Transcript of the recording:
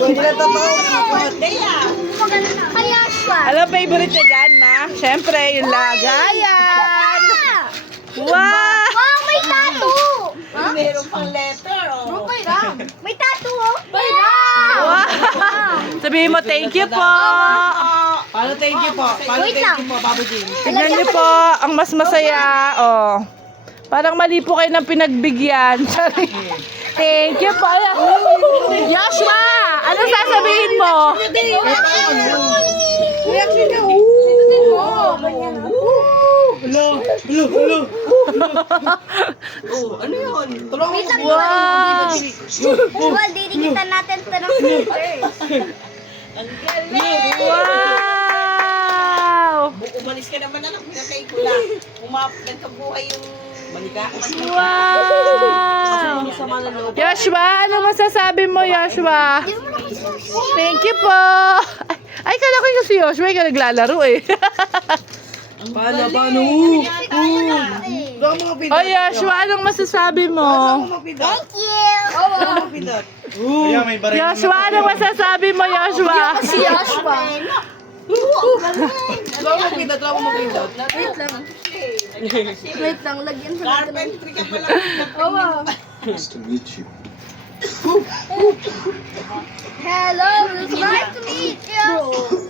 Hindi na totoo. Kaya siya. Alam, favorite niya dyan, ma? Siyempre, yung lagayan. Wow! Wow, may tattoo! Meron pang letter, oh. May tattoo, oh. Wow! Sabihin mo, thank you po. Paano thank you po? Paano Wait thank lang. you po, Papa Jim? Tignan niyo po, ang mas masaya. Oh. Parang mali po kayo ng pinagbigyan. Sorry. Thank you po. Joshua, ano sasabihin mo? Reaction niya, Hello. Oh, ano yun? Tulungan Wait lang, mo. Wow! Well, didikitan natin ito ng filters. Ang galing. Wow! Umalis ka naman anak, pinatay ko lang. Nagkabuhay yung manika. Wow! Sama na loob. Joshua, ano masasabi mo, Joshua? Thank you po. Ay, kala ko yung si Joshua, ikaw naglalaro eh. Paano? Daw mga pinat. Oh, Joshua, anong masasabi mo? Thank you! Pinat. Joshua, anong masasabi mo, Joshua? Si Joshua. Daw mga pinat. Wait lang, lagyan sa Carpentry ka pala. Nice to meet you. Hello, it's nice to meet you.